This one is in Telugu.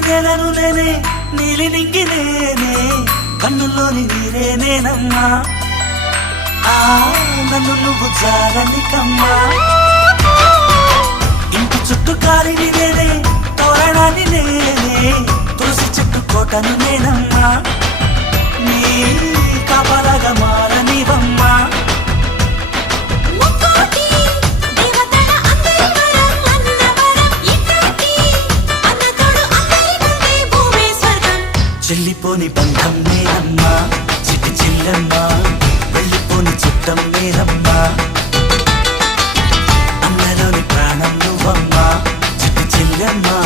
నేలను నేనే నీలి నింగి నేనే కన్నుల్లోని నీరే నేనమ్మా నన్ను నువ్వు జారనికమ్మా ఇంటి చుట్టూ కాలిని నేనే తోరణాన్ని నేనే తులసి చెట్టు కోటను నేనమ్మా నీ కాపలాగా మారనివమ్మా చెల్లిపోని బంధం నేనమ్మా చిట్టి చెల్లెమ్మా వెళ్ళిపోని చుట్టం నేనమ్మా అన్నలోని ప్రాణం నువ్వమ్మా చిట్టి చెల్లెమ్మా